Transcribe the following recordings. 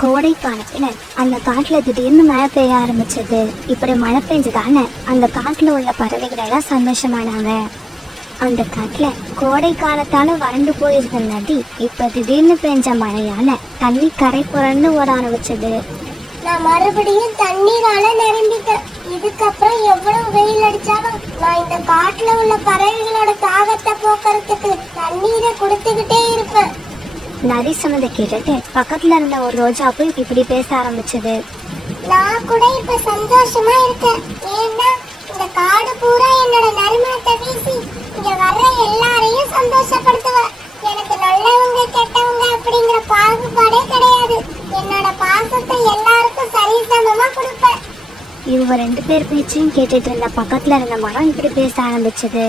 கோடை காலத்துல அந்த காட்டுல திடீர்னு மழை பெய்ய ஆரம்பிச்சது. இப்படி மழை பெஞ்சதான அந்த காட்டுல உள்ள பறவைகள் எல்லாம் சந்தோஷமானாங்க. அந்த காட்டுல கோடை காலத்தால வறண்டு போயிருந்த நதி இப்ப திடீர்னு பெஞ்ச மழையால தண்ணி கரை புரண்டு ஓட ஆரம்பிச்சது. நான் மறுபடியும் தண்ணீரால நிரம்பிட்டேன். இதுக்கப்புறம் எவ்வளவு வெயில் அடிச்சாலும் நான் இந்த காட்டுல உள்ள பறவைகளோட தாகத்தை போக்குறதுக்கு தண்ணீரை கொடுத்துக்கிட்டே இருப்பேன். நதி சொன்னதை கேட்டுட்டு பக்கத்துல இருந்த ஒரு ரோஜா பூ இப்படி பேச ஆரம்பிச்சது. நான் கூட இப்ப சந்தோஷமா இருக்கேன். ஏன்னா இந்த காடு பூரா என்னோட நறுமணத்தை வீசி இங்க வர்ற எல்லாரையும் சந்தோஷப்படுத்துவேன். எனக்கு நல்லவங்க கெட்டவங்க அப்படிங்கிற பாகுபாடே கிடையாது. என்னோட பாசத்தை எல்லாருக்கும் சரிசமமா கொடுப்பேன். இவங்க 2 பேர் பேச்சையும் கேட்டுட்டு இருந்த பக்கத்துல இருந்த மரம் இப்படி பேச ஆரம்பிச்சது.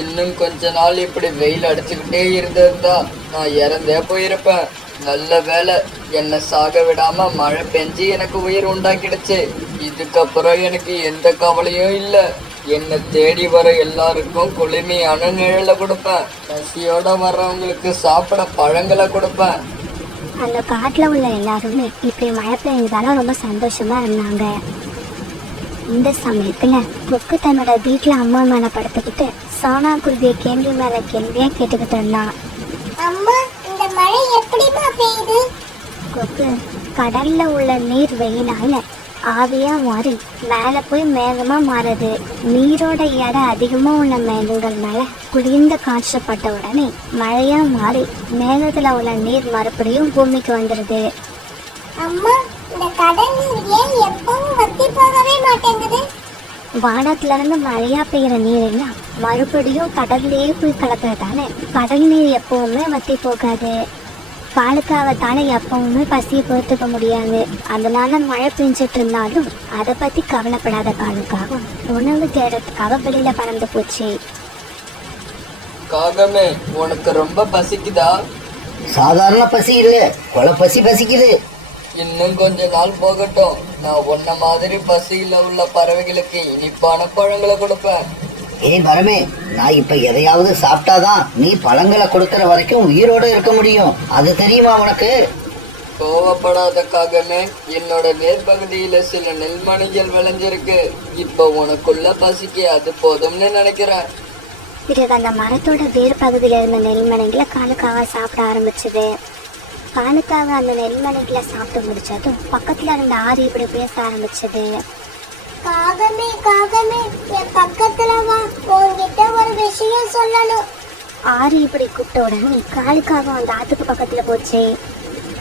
இன்னும் கொஞ்ச நாள் இப்படி வெயில் அடிச்சுக்கிட்டே இருந்திருந்தா நான் இறந்தே போயிருப்பேன். நல்ல வேலை என்னை சாக விடாம மழை பெஞ்சு எனக்கு உயிர் உண்டாக்கிடுச்சு. இதுக்கப்புறம் எனக்கு எந்த கவலையும் இல்லை. என்னை தேடி வர எல்லாருக்கும் குளிமையான நிழலை கொடுப்பேன். பசியோட வர்றவங்களுக்கு சாப்பிட பழங்களை கொடுப்பேன். அந்த காட்டுல உள்ள எல்லாருமே இப்படி மழை பெய்ஞ்சதால ரொம்ப சந்தோஷமா இருந்தாங்க. இந்த சமயத்துல கொக்கு தன்னோட வீட்டுல அம்மா மேல படுத்துக்கிட்டு சோனா குருவியை கேள்வி மேல கேள்வியா கேட்டுக்கிட்டு இருந்தான். அம்மா, இந்த மழை எப்படிமா பெய்யுது? கொக்கு, கடல்ல உள்ள நீர் வெயிலால ஆவியா மாறி மேல போய் மேகமா மாறுது. நீரோட எடை அதிகமா உள்ள மேகங்கள் மேல குளிர்ந்த காற்று பட்ட உடனே மழையா மாறி மேகத்துல உள்ள நீர் மறுபடியும் பூமிக்கு வந்துடுது. அம்மா, இந்த கடல் நீர் ஏன் எப்பவும் வத்தி போகவே மாட்டேங்குது? வானத்துல இருந்து மழையா பெய்யற நீர் எல்லாம் மறுபடியும் கடல்லையே போய் கலக்கிறதால கடல் நீர் எப்பவுமே வத்தி போகாது. காலுக்காவை தானே எப்பவுமே பசியை பொறுத்துக்க முடியாது. அதனால மழை பெஞ்சிட்டு இருந்தாலும் அதை பத்தி கவலைப்படாத காலுக்காகவும் உணவு தேடுறதுக்காக வெளியில பறந்து போச்சு. காகமே, உனக்கு ரொம்ப பசிக்குதா? சாதாரண பசி இல்ல, கொலை பசிக்குது. இன்னும் கொஞ்ச நாள் போகட்டும். நான் உன்ன மாதிரி பசியில உள்ள பறவைகளுக்கு இனிப்பான பழங்களை கொடுப்பேன். ஏய் பரமே, நான் இப்ப எதையாவது சாப்பிட்டாதான் நீ பழங்களை கொடுக்கற வரைக்கும் உயிரோட இருக்க முடியும். அது தெரியுமா உனக்கு? கோவப்படாத காகமே, என்னோட வேர்பகுதியில சில நெல்மணிகள் விளைஞ்சிருக்கு. இப்ப உனக்குள்ள பசிக்கு அது போதும்னு நினைக்கிறேன். பிறகு அந்த மரத்தோட வேறு பகுதியில இருந்த நெல்மணிகளை காலுக்காவா சாப்பிட ஆரம்பிச்சது. காலுக்காக அந்த நெல்மணிகளை சாப்பிட்டு முடிச்சதும் பக்கத்துல இருந்த ஆறு இப்படி பேச ஆரம்பிச்சது. காகமே, காகமே, என் பக்கத்துல வா, உன்கிட்ட ஒரு விஷயம் சொல்லணும். ஆறு இப்படி கூப்பிட்ட உடனே காலுக்காக அந்த ஆத்துக்கு பக்கத்துல போச்சு.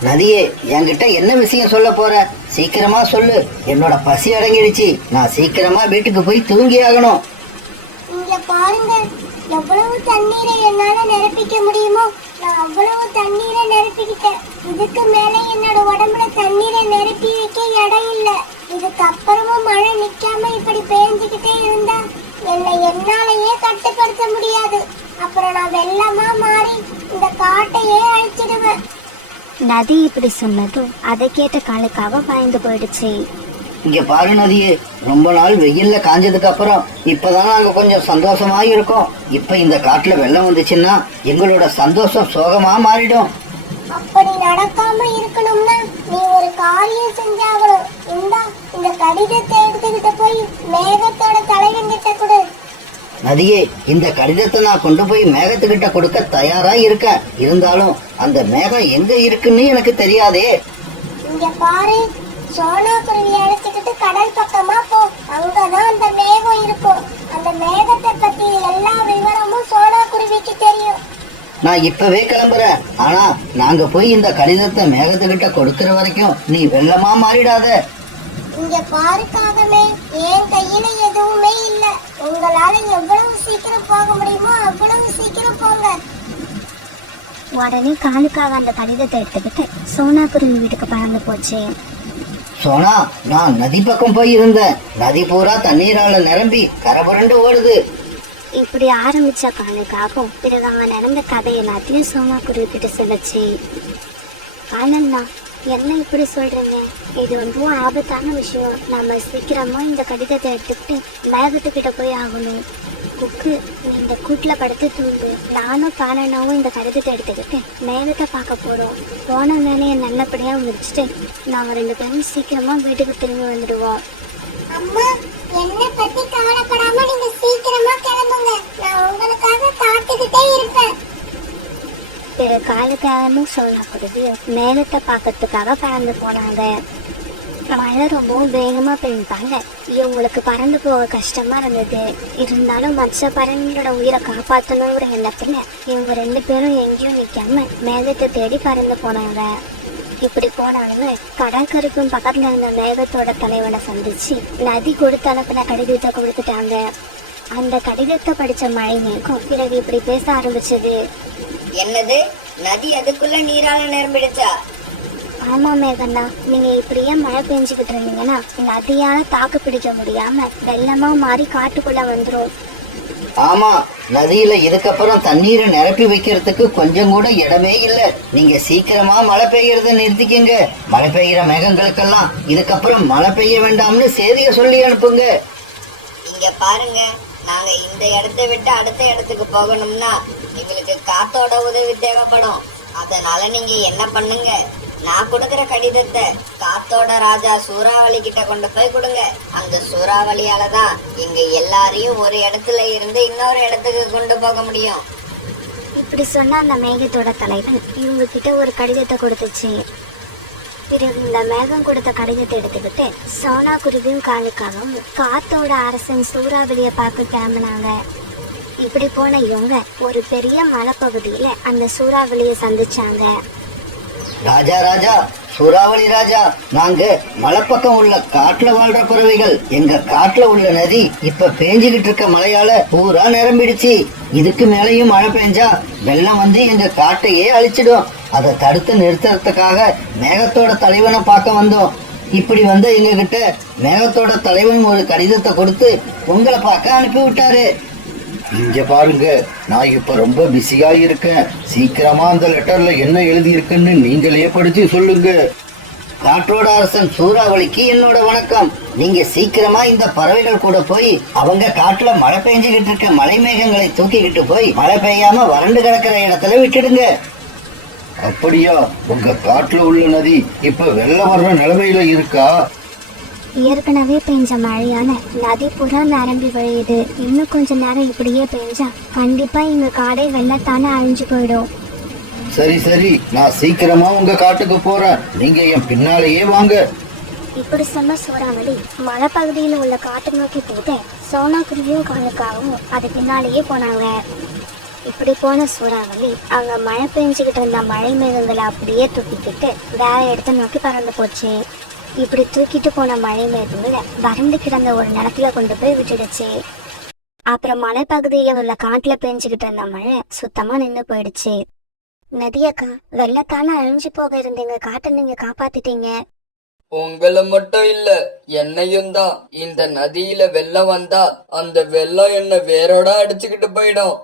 நதியே, என்கிட்ட என்ன விஷயம் சொல்ல போற? சீக்கிரமா சொல்லு. என்னோட பசி அடங்கிடுச்சு. நான் சீக்கிரமா வீட்டுக்கு போய் தூங்கி ஆகணும். இங்க பாருங்க, எவ்வளவு தண்ணீரை என்னால நிரப்பிக்க முடியுமோ நான் அவ்வளவு தண்ணீரை நிரப்பிக்கிட்டேன். இதுக்கு மேல என்னோட உடம்புல தண்ணீரை நிரப்பி வைக்க இடம் இல்லை. இதுக்கு அப்புறமும் மழை நிக்காம இப்படி பேஞ்சுக்கிட்டே இருந்தா என்னை என்னாலேயே கட்டுப்படுத்த முடியாது. அப்புறம் நான் வெள்ளமா மாறி இந்த காட்டையே அழிச்சிடுவேன். நதி இப்படி சொன்னதும் அதை கேட்ட காலுக்காக பயந்து போயிடுச்சு. இங்க பாரு நதியே, ரொம்ப நாள் வெயில்ல காஞ்சதுக்கு அப்புறம் இப்பதான் நாங்க கொஞ்சம் சந்தோஷமா இருக்கோம். இப்ப இந்த காட்டுல வெள்ளம் வந்துச்சுன்னா எங்களோட சந்தோஷம் சோகமா மாறிடும். அப்படி நடக்காம இருக்கணும்னா நீ ஒரு காரியம் செஞ்சாகணும். இந்த கடிதத்தை எடுத்துக்கிட்டு போய் மேகத்தோட தலைவன்கிட்ட கொடு. நதியே, இந்த கடிதத்தை நான் கொண்டு போய் மேகத்துக்கிட்ட கொடுக்க தயாரா இருக்கேன். இருந்தாலும் அந்த மேகம் எங்க இருக்குன்னு எனக்கு தெரியாதே. இங்க பாரு, சோனா குருவி அழைச்சிக்கிட்டு கடல் பக்கமா போ. அங்கதான் அந்த மேகம் இருக்கும். அந்த மேகத்தை பத்தி எல்லா விவரமும் சோனா குருவிக்கு தெரியும். நான் இப்பவே கிளம்புறேன். ஆனா நாங்க போய் இந்த கடிதத்தை மேகத்துக்கிட்ட கொடுக்கற வரைக்கும் நீ வெள்ளமா மாறிடாத. இங்க பாரு காகமே, என் கையில எதுவுமே இல்ல. உங்களால எவ்வளவு சீக்கிரம் போக முடியுமோ அவ்வளவு சீக்கிரம் போங்க. உடனே காலுக்காக அந்த கடிதத்தை எடுத்துக்கிட்டு சோனா குருவி வீட்டுக்கு பறந்து போச்சு. சோனா, நான் நதி பக்கம் போய் இருந்தேன். நதி பூரா தண்ணீரால நிரம்பி கரபுரண்டு ஓடுது. இப்படி ஆரம்பிச்ச காலுக்காகவும் பிறகு அங்க நடந்த கதை எல்லாத்தையும் சோனா குருவி கிட்ட சொல்லுச்சு. ஆனந்தா, என்ன இப்படி சொல்றீங்க? இது ரொம்ப ஆபத்தான விஷயம். நம்ம சீக்கிரமா இந்த கடிதத்தை எடுத்துக்கிட்டு மேகத்துக்கிட்ட போய் ஆகணும். குக்கு, நீ இந்த கூட்டுல படுத்து தூங்கு. நானும் காரணாவும் இந்த கடிதத்தை எடுத்துக்கிட்டு மேகத்தை பார்க்க போறோம். போன வேலையை நல்லபடியா முடிச்சுட்டு நாம 2 பேரும் சீக்கிரமா வீட்டுக்கு திரும்பி வந்துடுவோம். அம்மா, என்ன பத்தி கவலைப்படாம நீங்க சீக்கிரமா கிளம்புங்க. நான் உங்களுக்காக காத்துக்கிட்டே இருப்பேன். பிற காலுக்காகவும் சோனாக்குருவியும் மேகத்தை பார்க்கறதுக்காக பறந்து போனாங்க. மழை ரொம்பவும் வேகமா பெய்தாங்க. இவங்களுக்கு பறந்து போக கஷ்டமா இருந்தது. இருந்தாலும் மற்ற பறவைகளோட உயிரை காப்பாற்றணுங்கிற எண்ணத்துல இவங்க 2 பேரும் எங்கேயும் நிக்காம மேகத்தை தேடி பறந்து போனாங்க. இப்படி போனாலுமே கடற்கரைக்கும் பக்கத்துல இருந்த மேகத்தோட தலைவனை சந்திச்சு நதி கொடுத்து அனுப்பின கடிதத்தை கொடுத்துட்டாங்க. அந்த கடிதத்தை படிச்ச மழை மேகம் பிறகு இப்படி பேச ஆரம்பிச்சது. என்னது, நதி அதுக்குள்ள நீரால நிரம்பிடுச்சா? ஆமா மேகண்ணா, நீங்க இப்படியே மழை பெஞ்சுக்கிட்டு இருந்தீங்கன்னா நதியால தாக்கு பிடிக்க முடியாம வெள்ளமா மாறி காட்டுக்குள்ள வந்துரும். ஆமா, நதியில இதுக்கப்புறம் தண்ணீரை நிரப்பி வைக்கிறதுக்கு கொஞ்சம் கூட இடமே இல்ல. நீங்க சீக்கிரமா மழை பெய்யறத நிறுத்திக்கங்க. மழை பெய்யற மேகங்களுக்கெல்லாம் இதுக்கப்புறம் மழை பெய்ய வேண்டாம்னு செய்திய சொல்லி அனுப்புங்க. இங்க பாருங்க, நாங்க இந்த இடத்தை விட்டு அடுத்த இடத்துக்கு போகணும்னா எங்களுக்கு காத்தோட உதவி தேவைப்படும். அதனால நீங்க என்ன பண்ணுங்க, நான் கொடுக்குற கடிதத்தை காத்தோட ராஜா சூறாவளி கிட்ட கொண்டு போய் கொடுங்க. அந்த சூறாவளியால தான் எங்க எல்லாரையும் ஒரு இடத்துல இருந்து இன்னொரு இடத்துக்கு கொண்டு போக முடியும். இப்படி சொன்ன அந்த மேகத்தோட தலைவன் இவங்க கிட்ட ஒரு கடிதத்தை கொடுத்துச்சு. பிறகு இந்த மேகம் கொடுத்த கடிதத்தை எடுத்துக்கிட்டு சோனா குருவியும் காலுக்காகவும் காத்தோட அரசன் சூறாவளியை பார்க்க கிளம்பினாங்க. இப்படி போன இவங்க ஒரு பெரிய மலைப்பகுதியில அந்த சூறாவளியை சந்திச்சாங்க. ராஜா ராஜா, சூறாவளி ராஜா, நாங்க மலைப்பக்கம் உள்ள காட்டுல வாழ்ற பறவைகள். எங்க காட்டுல உள்ள நதி இப்ப பேஞ்சுகிட்டு இருக்க மழையால பூரா நிரம்பிடுச்சு. இதுக்கு மேலையும் மழை பெஞ்சா வெள்ளம் வந்து எங்க காட்டையே அழிச்சிடும். அதை தடுத்து நிறுத்துறதுக்காக மேகத்தோட தலைவனை பார்க்க வந்தோம். இப்படி வந்த எங்க கிட்ட மேகத்தோட தலைவன் ஒரு கடிதத்தை கொடுத்து உங்களை பார்க்க அனுப்பி விட்டாரு. இங்க பாருங்க, நான் இப்ப ரொம்ப பிஸியா இருக்கேன். சீக்கிரமா அந்த லெட்டர்ல என்ன எழுதி இருக்குன்னு நீங்களே படிச்சு சொல்லுங்க. காற்றோட அரசன் சூறாவளிக்கு என்னோட வணக்கம். நீங்க சீக்கிரமா இந்த பறவைகள் கூட போய் அவங்க காட்டுல மழை பெஞ்சுகிட்டு இருக்க மலை மேகங்களை தூக்கிக்கிட்டு போய் மழை பெய்யாம வறண்டு கிடக்கிற இடத்துல விட்டுடுங்க. அப்படியா? உங்க காட்டுல உள்ள நதி இப்ப வெள்ளம் வர்ற நிலைமையில இருக்கா? ஏற்கனவே பெஞ்ச மழையால நதி புறா நிரம்பி வழியுது. இன்னும் கொஞ்ச நேரம் இப்படியே பெஞ்சா கண்டிப்பா எங்க காடே வெள்ளத்தானே அழிஞ்சு போயிடும். சரி சரி, நான் சீக்கிரமா உங்க காட்டுக்கு போறேன். நீங்க என் பின்னாலேயே வாங்க. இப்படி சொன்ன சூறாவளி மலைப்பகுதியில உள்ள காட்டு நோக்கி போக சோனா குருவியும் காலுக்காகவும் அது பின்னாலேயே போனாங்க. இப்படி போன சூறாவளி அங்க மழை பெஞ்சுக்கிட்டு இருந்த மழை மேகங்களை அப்படியே தூக்கிக்கிட்டு வேற இடத்த நோக்கி பறந்து போச்சு. இப்படி தூக்கிட்டு போன மழை மேகங்களை வறண்டு கிடந்த ஒரு நிலத்துல கொண்டு போய் விட்டுடுச்சு. அப்புறம் மலைப்பகுதியில உள்ள காட்டுல பெஞ்சுக்கிட்டு இருந்த மழை சுத்தமா நின்று போயிடுச்சு. நதியக்கா, வெள்ளத்தால அழிஞ்சு போக இருந்தீங்க காட்டை நீங்க காப்பாத்திட்டீங்க. உங்களை மட்டும் இல்ல, என்னையும் தான். இந்த நதியில வெள்ளம் வந்தா அந்த வெள்ளம் என்ன வேரோட அடிச்சுக்கிட்டு போயிடும்.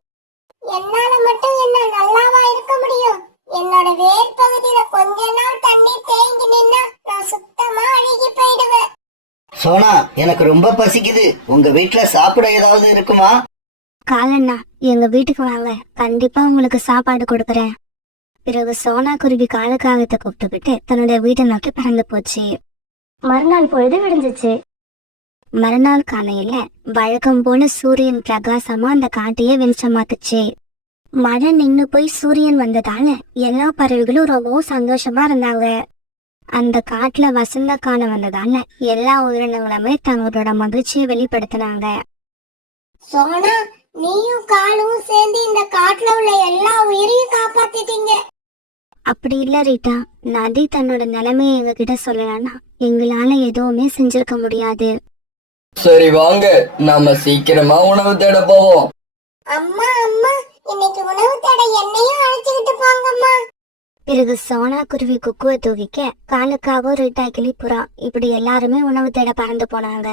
என்னால மட்டும் என்ன நல்லாவா இருக்க முடியும்? என்னோட வேர் பகுதியில கொஞ்ச நாள் தண்ணீர் தேங்கி நின்னா நான் சுத்தமா அழுகி போயிடுவேன். சோனா, எனக்கு ரொம்ப பசிக்குது. உங்க வீட்டுல சாப்பிட ஏதாவது இருக்குமா? காலண்ணா, எங்க வீட்டுக்கு வாங்க, கண்டிப்பா உங்களுக்கு சாப்பாடு கொடுக்கறேன். பிறகு சோனா குருவி காலுக்காகத்தை கூப்பிட்டுக்கிட்டு தன்னுடைய வீட்டை நோக்கி பறந்து போச்சு. மறுநாள் பொழுது விடிஞ்சிச்சு. மறுநாள் காலையில வழக்கம் போல சூரியன் பிரகாசமா அந்த காட்டையே வெளிச்சமாத்துச்சு. மழை நின்னு போய் சூரியன் வந்ததால எல்லா பறவைகளும் ரொம்பவும் சந்தோஷமா இருந்தாங்க. அந்த காட்டுல வசந்த காலம் வந்ததால எல்லா உயிரினங்களுமே தங்களோட மகிழ்ச்சியை வெளிப்படுத்தினாங்க. சோனா, நீயும் காலும் சேர்ந்து இந்த காட்டுல உள்ள எல்லா உயிரையும் காப்பாத்திட்டீங்க. அப்படி இல்ல ரீட்டா, நதி தன்னோட நிலைமையை எங்ககிட்ட சொல்லலன்னா எங்களால எதுவுமே செஞ்சிருக்க முடியாது. சரி வாங்க, நாம சீக்கிரமா உணவு தேட போவோம். அம்மா அம்மா, இன்னைக்கு உணவு தேட என்னையும் அழைச்சுக்கிட்டு போங்கம்மா. பிறகு சோனா குருவி குக்குவை தூக்கிக்க காலுக்காக ரீட்டா கிளி புறா இப்படி எல்லாருமே உணவு தேட பறந்து போனாங்க.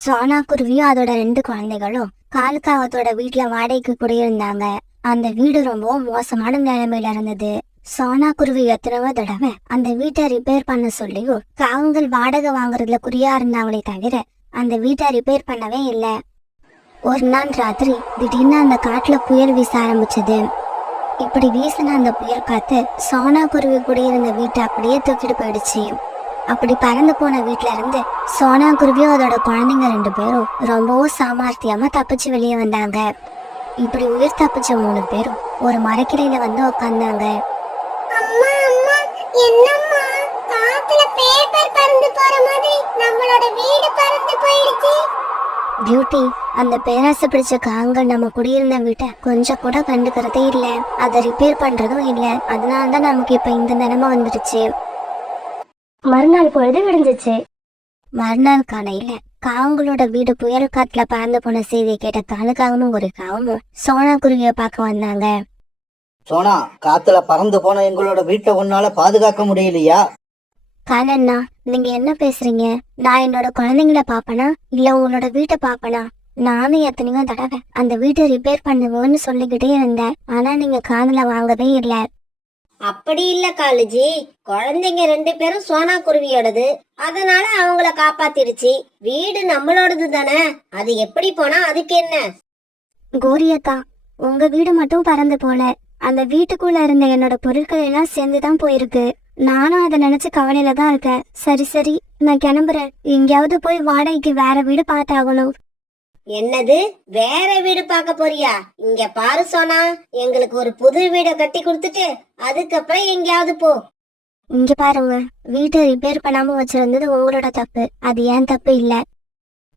சோனா குருவியும் அதோட 2 குழந்தைகளும் காலுக்காகத்தோட வீட்டுல வாடகைக்கு குடியிருந்தாங்க. அந்த வீடு ரொம்பவும் மோசமான நிலைமையில இருந்தது. சோனா குருவி எத்தனவோ தடவை அந்த வீட்டை ரிப்பேர் பண்ண சொல்லியும் காவங்கள் வாடகை வாங்குறதுல குறியா இருந்தாங்களே தவிர அந்த வீட்டை ரிப்பேர் பண்ணவே இல்லை. ஒரு நாள் ராத்திரி திடீர்னு அந்த காட்டுல புயல் வீச ஆரம்பிச்சது. இப்படி வீசின அந்த புயல் காத்து சோனா குருவி குடியிருந்த வீட்டை அப்படியே தூக்கிட்டு போயிடுச்சு. அப்படி பறந்து போன வீட்டுல இருந்து சோனா குருவியும் அதோட குழந்தைங்க 2 பேரும் ரொம்பவும் சாமர்த்தியமா தப்பிச்சு வெளியே வந்தாங்க. இப்படி உயிர் தப்பிச்ச 3 பேரும் ஒரு மரக்கிளையில வந்து உட்கார்ந்தாங்க. அம்மா அம்மா என்னம்மா காத்துல பேப்பர் பறந்து போற மாதிரி நம்மளோட வீடு பறந்து போயிடுச்சு. பியூட்டி, அந்த பேராசை பிடிச்ச காங்கள் நம்ம குடியிருந்த வீட்டை கொஞ்சம் கூட கண்டுக்கிறதே இல்லை, அதை ரிப்பேர் பண்றதும் இல்லை. அதனாலதான் நமக்கு இப்ப இந்த நிலைமை வந்துடுச்சு. மறுநாள் பொழுது விடிஞ்சிச்சு. மறுநாள் காலையில காவங்களோட வீடு புயல் காத்துல பறந்து போன செய்தியை கேட்ட காலுக்காகவும் ஒரு காவமும் சோனா குருவியை பார்க்க வந்தாங்க. சோனா, காத்துல பறந்து போன எங்களோட வீட்டை உன்னால பாதுகாக்க முடியலையா? காலண்ணா, நீங்க என்ன பேசுறீங்க? நான் என்னோட குழந்தைங்கள பாப்பனா இல்ல உங்களோட வீட்டை பாப்பனா? நானும் எத்தனையோ தடவை அந்த வீட்டை ரிப்பேர் பண்ணுவோன்னு சொல்லிக்கிட்டே இருந்தேன். ஆனா நீங்க காதுல வாங்கவே இல்லை. அப்படி இல்ல காலுஜி, குழந்தைங்க 2 பேரும் சோனா குருவியோடது, அதனால அவங்கள காப்பாத்திடுச்சு. வீடு நம்மளோடது தானே, அது எப்படி போனா அதுக்கு என்ன? கோரியக்கா, உங்க வீடு மட்டும் பறந்து போல, அந்த வீட்டுக்குள்ள இருந்த என்னோட பொருட்கள் எல்லாம் சேர்ந்துதான் போயிருக்கு. நானும் அதை நினைச்சு கவலையில தான் இருக்கேன். சரி சரி, நான் கிளம்புறேன். எங்கேயாவது போய் வாடகைக்கு வேற வீடு பார்த்தாகணும். என்னது, வேற வீடு பார்க்க போறியா? இங்க பாரு சோனா, எங்களுக்கு ஒரு புது வீட கட்டி கொடுத்துட்டு அதுக்கப்புறம் எங்கேயாவது போ. இங்க பாருங்க, வீட்டை ரிப்பேர் பண்ணாம வச்சிருந்தது உங்களோட தப்பு, அது ஏன் தப்பு இல்ல.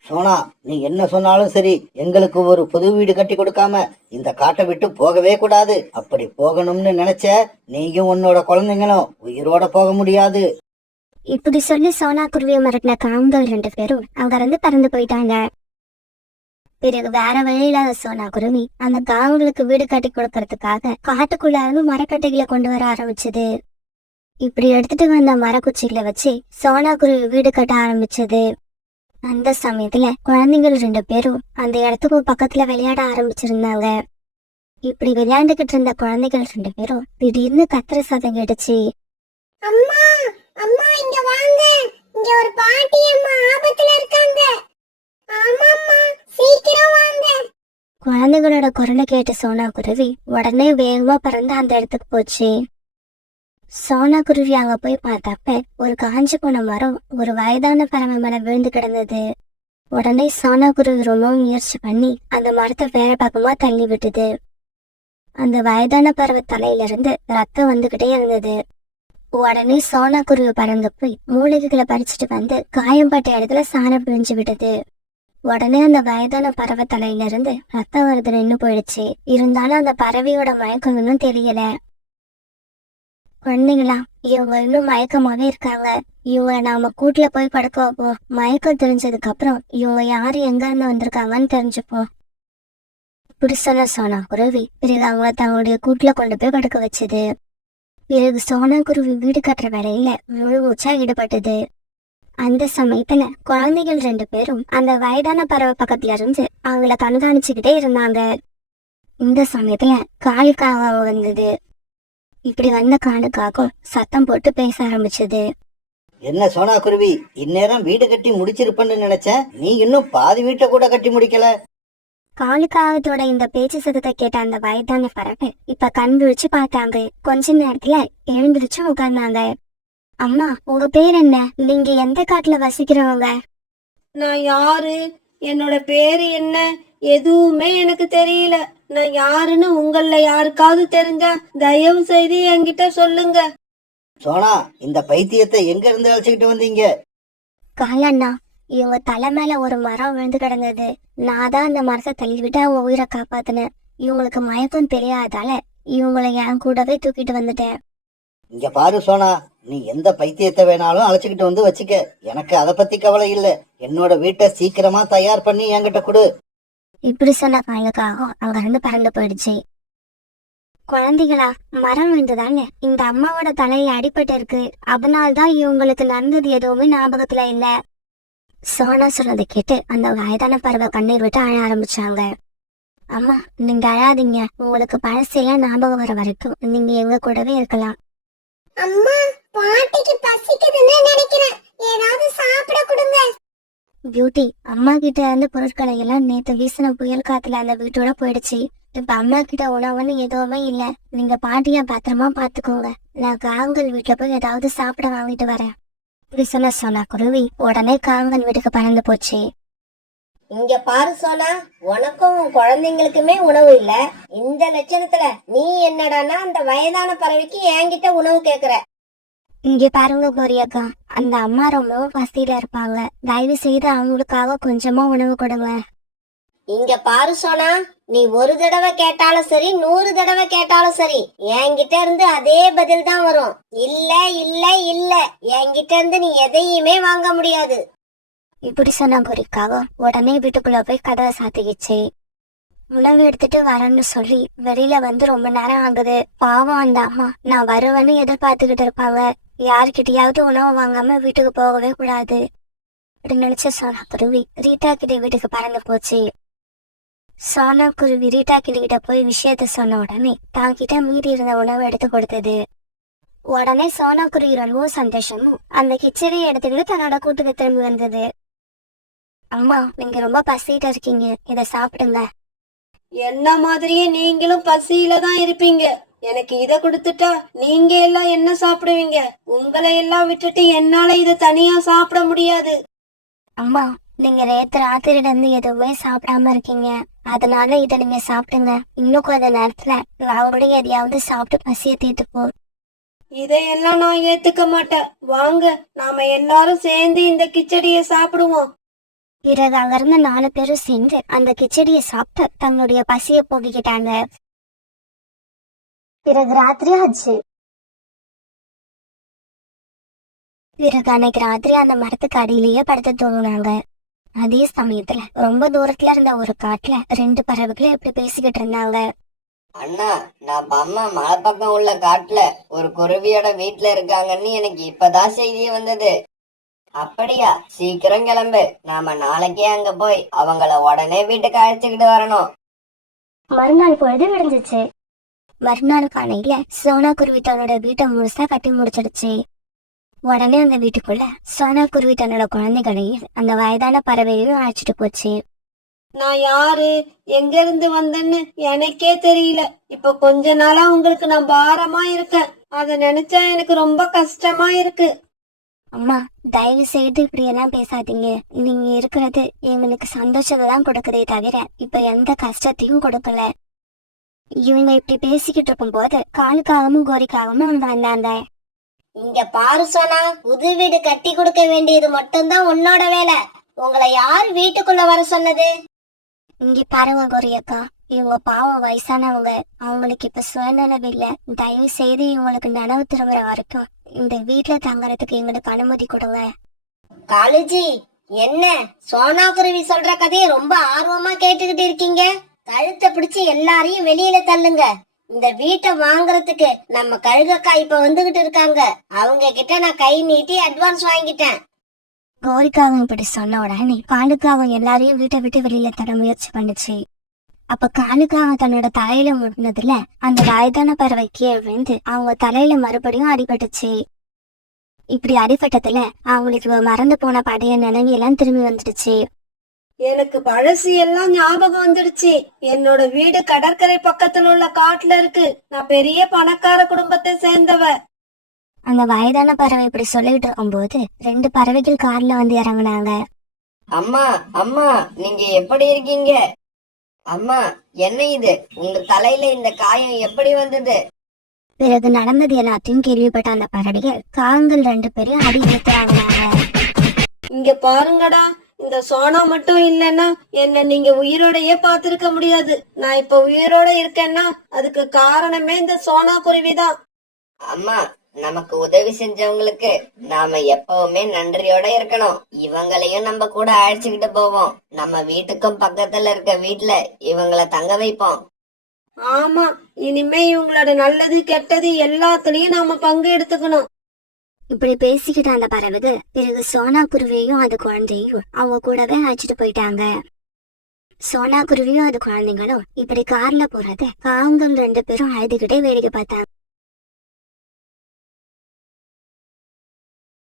சோனா, நீ என்ன சொன்னாலும் சரி, எங்களுக்கு ஒரு புது வீடு கட்டி கொடுக்காம இந்த காட்டை விட்டு போகவே கூடாது. அப்படி போகணும்னு நினைச்ச நீயும் உன்னோட குழந்தைங்களும் உயிரோட போக முடியாது. இப்படி சொல்லி சோனா குருவியை மிரட்டின காண்கள் 2 பேரும் அங்க இருந்து பறந்து போயிட்டாங்க. பிறகு வேற வழியில்லாத சோனா குருவி அந்த காவங்களுக்கு வீடு கட்டி கொடுக்கறதுக்காக காட்டுக்குள்ள இருந்து மரக்கட்டைகளை கொண்டு வர ஆரம்பிச்சது. இப்படி எடுத்துட்டு வந்த மரக்குச்சிகளை வச்சு சோனா குருவி வீடு கட்ட ஆரம்பிச்சது. அந்த சமயத்துல குழந்தைகள் 2 பேரும் அந்த இடத்துக்கு பக்கத்துல விளையாட ஆரம்பிச்சிருந்தாங்க. இப்படி விளையாண்டுகிட்டு இருந்த குழந்தைகள் 2 பேரும் திடீர்னு கத்துற சத்தம் கேட்டுச்சு. அம்மா அம்மா இங்க வாங்க, இங்க ஒரு பாட்டி அம்மா ஆபத்துல இருக்காங்க. ஆமாம்மா, சீக்கிரம் வாங்க. குழந்தைகளோட குரலை கேட்டு சோனா குருவி உடனே வேகமா பறந்து அந்த இடத்துக்கு போச்சு. சோனா குருவி அங்க போய் பார்த்தப்ப ஒரு காஞ்சி போன மரம் ஒரு வயதான பறவை மேல விழுந்து கிடந்தது. உடனே சோனா குருவி ரொம்பவும் முயற்சி பண்ணி அந்த மரத்தை வேற பக்கமா தள்ளி விட்டுது. அந்த வயதான பறவை தலையில இருந்து ரத்தம் வந்துகிட்டே இருந்தது. உடனே சோனா குருவி பறந்து போய் மூலிகைகளை பறிச்சுட்டு வந்து காயம்பட்ட இடத்துல சாணம் பிழிஞ்சு விட்டது. உடனே அந்த வயதான பறவை தலையில இருந்து ரத்தம் வருது நின்று போயிடுச்சு. இருந்தாலும் அந்த பறவையோட மயக்கம் இன்னும் தெரியல. குழந்தைங்களா, இவங்க இன்னும் மயக்கமாவே இருக்காங்க. இவங்களை நாம கூட்டுல போய் படுக்க வைப்போம். மயக்கம் தெரிஞ்சதுக்கு அப்புறம் இவங்க யாரு எங்க இருந்து வந்திருக்காங்கன்னு தெரிஞ்சுப்போம். இப்படி சொன்ன சோனா குருவி பிறகு அவங்கள தங்களுடைய கூட்டுல கொண்டு போய் படுக்க வச்சது. பிறகு சோனா குருவி வீடு கட்டுற வேலையில முழு மூச்சா ஈடுபட்டது. அந்த சமயத்துல குழந்தைகள் 2 பேரும் அந்த வயதான பறவை பக்கத்துல இருந்து அவங்கள கண்காணிச்சுக்கிட்டே இருந்தாங்க. இந்த சமயத்துல காலுக்காக வந்தது. இப்படி வந்த காலுக்காகவும் சத்தம் போட்டு பேச ஆரம்பிச்சது. என்ன சோனா குருவி, இந்நேரம் வீடு கட்டி முடிச்சிருப்பேன்னு நினைச்சேன். நீ இன்னும் பாதி வீட்டை கூட கட்டி முடிக்கல. காலுக்காகத்தோட இந்த பேச்சு சத்தத்தை கேட்ட அந்த வயதான பறவை இப்ப கண் விழிச்சு பார்த்தாங்க. கொஞ்ச நேரத்துல எழுந்திருச்சு உட்கார்ந்தாங்க. அம்மா, உங்க பேர் என்ன? நீங்க எந்த காட்டுல வசிக்கிறவங்க? நான் யாரு, என்னோட பேரு என்ன, எதுவுமே எனக்கு தெரியல. நான் யாருன்னு உங்கள யாருக்காவது தெரிஞ்சா தயவு செய்து என்கிட்ட சொல்லுங்க. சோனா, இந்த பைத்தியத்தை எங்க இருந்து அழைச்சுக்கிட்டு வந்தீங்க? காலண்ணா, இவங்க தலை மேல ஒரு மரம் விழுந்து கிடந்தது. நான் தான் அந்த மரத்தை தள்ளிவிட்டு அவங்க உயிரை காப்பாத்தினேன். இவங்களுக்கு மயக்கம் தெரியாதால இவங்களை என் கூடவே தூக்கிட்டு வந்துட்டேன். இங்க பாரு சோனா, நீ எந்த பைத்தியத்தை வேணாலும் அழைச்சுக்கிட்டு வந்து வச்சுக்க. எனக்கு அதை பத்தி கவலை இல்ல. என்னோட வீட்டை சீக்கிரமா தயார் பண்ணி என்கிட்ட கொடு. இப்படி சொன்ன காலுக்காக அங்க இருந்து பறந்து போயிடுச்சு. குழந்தைகளா, மரம் விழுந்துதாங்க இந்த அம்மாவோட தலையில அடிபட்டு இருக்கு. அதனால்தான் இவங்களுக்கு நடந்தது எதுவுமே ஞாபகத்துல இல்ல. சோனா சொன்னதை கேட்டு அந்த வயதான பறவை கண்ணீர் விட்டு அழ ஆரம்பிச்சாங்க. அம்மா நீங்க அழாதீங்க, உங்களுக்கு பழசெல்லாம் ஞாபகம் வர வரைக்கும் நீங்க எங்க கூடவே இருக்கலாம். அம்மா பாட்டிக்கு பசிக்குதுன்னு நினைக்கிறேன், ஏதாவது சாப்பிட கொடுங்க. பியூட்டி, அம்மா கிட்ட இருந்து பொருட்களை எல்லாம் நேத்து வீசின புயல் காத்துல அந்த வீட்டோட போயிடுச்சு. இப்ப அம்மா கிட்ட உணவுன்னு எதுவுமே இல்ல. நீங்க பாட்டிய பத்திரமா பாத்துக்கோங்க. நான் காங்கல் வீட்டுல போய் ஏதாவது சாப்பிட வாங்கிட்டு வரேன். இப்படி சொன்ன குருவி உடனே காங்கல் வீட்டுக்கு பறந்து போச்சு. இங்க பாரு சோனா, உனக்கும் உன் குழந்தைங்களுக்குமே உணவு இல்ல. இந்த லட்சணத்துல நீ என்னடான்னா அந்த வயதான பறவைக்கு என்கிட்ட உணவு கேக்குற. இங்க பாருங்க கோரியக்கா, அந்த அம்மா ரொம்ப பசியில இருப்பாங்க. தயவு செய்து அவங்களுக்காக கொஞ்சமா உணவு கொடுங்க. இங்க பாரு சோனா, நீ ஒரு தடவை கேட்டாலும் சரி 100 தடவை கேட்டாலும் சரி என்கிட்ட இருந்து அதே பதில் தான் வரும். இல்ல இல்ல இல்ல, என்கிட்ட இருந்து நீ எதையுமே வாங்க முடியாது. இப்படி சொன்ன கோரிக்காக உடனே வீட்டுக்குள்ள போய் கதவை சாத்திக்கிச்சு. உணவு எடுத்துட்டு வரேன்னு சொல்லி வெளியில வந்து ரொம்ப நேரம் ஆகுது. பாவம் அந்த அம்மா நான் வருவேன்னு எதிர்பார்த்துக்கிட்டு இருப்பாங்க. யாருக்கிட்டையாவது உணவு வாங்காம வீட்டுக்கு போகவே கூடாது அப்படின்னு நினைச்ச சோனா குருவி ரீட்டா கிட்ட வீட்டுக்கு பறந்து போச்சு. சோனா குருவி ரீட்டா கிட்ட போய் விஷயத்த சொன்ன உடனே தாங்கிட்ட மீதி இருந்த உணவு எடுத்து கொடுத்தது. உடனே சோனா குருவி ரொம்பவும் சந்தோஷமும் அந்த கிச்சடியை எடுத்துக்கிட்டு தன்னோட கூட்டுக்கு திரும்பி வந்தது. அம்மா நீங்க ரொம்ப பசிட்டு இருக்கீங்க, இத சாப்பிடுங்க. என்ன மாதிரியே நீங்களும் பசியில தான் இருப்பீங்க. எனக்கு இத கொடுத்துட்டா நீங்க எல்லாம் என்ன சாப்பிடுவீங்க? உங்களை எல்லாம் விட்டுட்டு என்னால இத தனியா சாப்பிட முடியாது. அம்மா நீங்க நேத்து ராத்திரில இருந்து எதுவுமே சாப்பிடாம இருக்கீங்க, அதனால இத நீங்க சாப்பிடுங்க. இன்னும் கொஞ்ச நேரத்துல நான் கூட எதையாவது சாப்பிட்டு பசிய தீர்த்துப்போம். இதையெல்லாம் நான் ஏத்துக்க மாட்டேன். வாங்க நாம எல்லாரும் சேர்ந்து இந்த கிச்சடியை சாப்பிடுவோம். பிறகு அங்கிருந்த 4 பேரும் சேர்ந்து அந்த கிச்சடியை சாப்பிட்டு தங்களுடைய பசியை போக்கிக்கிட்டாங்க. பிறகு ராத்திரி ஆச்சு. பிறகு அன்னைக்கு ராத்திரி அந்த மரத்துக்கு அடியிலேயே படுத்து தூங்குனாங்க. அதே சமயத்துல ரொம்ப தூரத்துல இருந்த ஒரு காட்டுல 2 பறவைகளும் இப்படி பேசிக்கிட்டு இருந்தாங்க. அண்ணா, நான் அம்மா மலை பக்கம் உள்ள காட்டுல ஒரு குருவியோட வீட்டுல இருக்காங்கன்னு எனக்கு இப்பதான் செய்தியே வந்தது. அப்படியா? சீக்கிரம் கிளம்பு, நாம நாளைக்கே அங்க போய் அவங்கள உடனே வீட்டுக்கு அழைச்சுக்கிட்டு வரணும். மறுநாள் பொழுது விடிஞ்சிச்சு. மறுநாள் காலையில சோனா குருவி தன்னோட வீட்டை முழுசா கட்டி முடிச்சிடுச்சு. உடனே அந்த வீட்டுக்குள்ள சோனா குருவி தன்னோட குழந்தைகளையும் அந்த வயதான பறவையையும் அழைச்சிட்டு போச்சு. நான் யாரு, எங்க இருந்து வந்தேன்னு எனக்கே தெரியல. இப்ப கொஞ்ச நாளா உங்களுக்கு நான் பாரமா இருக்கேன். அத நினைச்சா எனக்கு ரொம்ப கஷ்டமா இருக்கு. அம்மா தயவு செய்து இப்படி எல்லாம் பேசாதீங்க. நீங்க இருக்கிறது எங்களுக்கு சந்தோஷத்தை தான் கொடுக்குதே தவிர இப்ப எந்த கஷ்டத்தையும் கொடுக்கல. இவங்க இப்படி பேசிக்கிட்டு இருக்கும் போது காலுக்காகவும் கோரிக்காகவும் அவங்க வந்தாங்க. இங்க பாரு சோனா, புது வீடு கட்டி கொடுக்க வேண்டியது மட்டும்தான் உன்னோட வேலை. உங்களை யார் வீட்டுக்குள்ள வர சொன்னது? இங்க பாருங்க கோரியக்கா, இவங்க பாவம் வயசானவங்க. அவங்களுக்கு இப்ப சுயநலவு இல்ல. தயவு செய்து இவங்களுக்கு நனவு திரும்புற வரைக்கும் இந்த வீட்டுல தங்கறதுக்கு எங்களுக்கு அனுமதி கொடுங்க. காலுஜி, என்ன சோனா குருவி சொல்ற கதையை ரொம்ப ஆர்வமா கேட்டுக்கிட்டு இருக்கீங்க? கழுத்தை பிடிச்சு எல்லாரையும் வெளியில தள்ளுங்க. இந்த வீட்டை வாங்குறதுக்கு நம்ம கழுகக்கா இப்ப வந்துகிட்டு இருக்காங்க. அவங்க கிட்ட நான் கை நீட்டி அட்வான்ஸ் வாங்கிட்டேன். கோரிக்காவும் இப்படி சொன்ன உடனே காலுக்காவும் எல்லாரையும் வீட்டை விட்டு வெளியில தர முயற்சி பண்ணுச்சு. அப்ப காலுக்காவும் தன்னோட தலையில முட்டினதுல அந்த வயதான பறவை கீழே விழுந்து அவங்க தலையில மறுபடியும் அடிபட்டுச்சு. இப்படி அடிபட்டதுல அவங்களுக்கு மறந்து போன பழைய நினைவு எல்லாம் திரும்பி வந்துடுச்சு. எனக்கு பழசு எல்லாம் ஞாபகம் வந்துடுச்சு. என்னோட வீடு கடற்கரை பக்கத்துல உள்ள காட்டுல இருக்கு. நான் பெரிய பணக்கார குடும்பத்தை சேர்ந்தவ. அந்த வயதான பறவை இப்படி சொல்லிட்டு இருக்கும் போது 2 பறவைகள் கார்ல வந்து இறங்குனாங்க. அம்மா அம்மா, நீங்க எப்படி இருக்கீங்க? அம்மா, என்ன இது? உங்க தலையில இந்த காயம் எப்படி வந்தது? பிறகு நடந்தது எல்லாத்தையும் கேள்விப்பட்ட அந்த பறவைகள் காங்கள் 2 பேரையும் அடி எடுத்துறாங்க. இங்க பாருங்கடா, இந்த சோனா மட்டும் இல்லைன்னா என்ன நீங்க உயிரோடையே பாத்திருக்க முடியாது. நான் இப்ப உயிரோட இருக்கேன்னா அதுக்கு காரணமே இந்த சோனா குருவிதான். அம்மா, நமக்கு உதவி செஞ்சவங்களுக்கு நாம எப்பவுமே நன்றியோட இருக்கணும். இவங்களையும் நம்ம கூட அழைச்சுக்கிட்டு போவோம். நம்ம வீட்டுக்கும் பக்கத்துல இருக்க வீட்டுல இவங்கள தங்க வைப்போம். ஆமா, இனிமே இவங்களோட நல்லது கெட்டது எல்லாத்துலயும் நாம பங்கு எடுத்துக்கணும். இப்படி பேசிக்கிட்ட அந்த பறவைகள் பிறகு சோனா குருவியையும் அது குழந்தையும் அவங்க கூடவே அழைச்சிட்டு போயிட்டாங்க. சோனா குருவியும் அது குழந்தைங்களும் இப்படி கார்ல போறத காங்கம் 2 பேரும் அழுதுகிட்டே வேடிக்கை பார்த்தாங்க.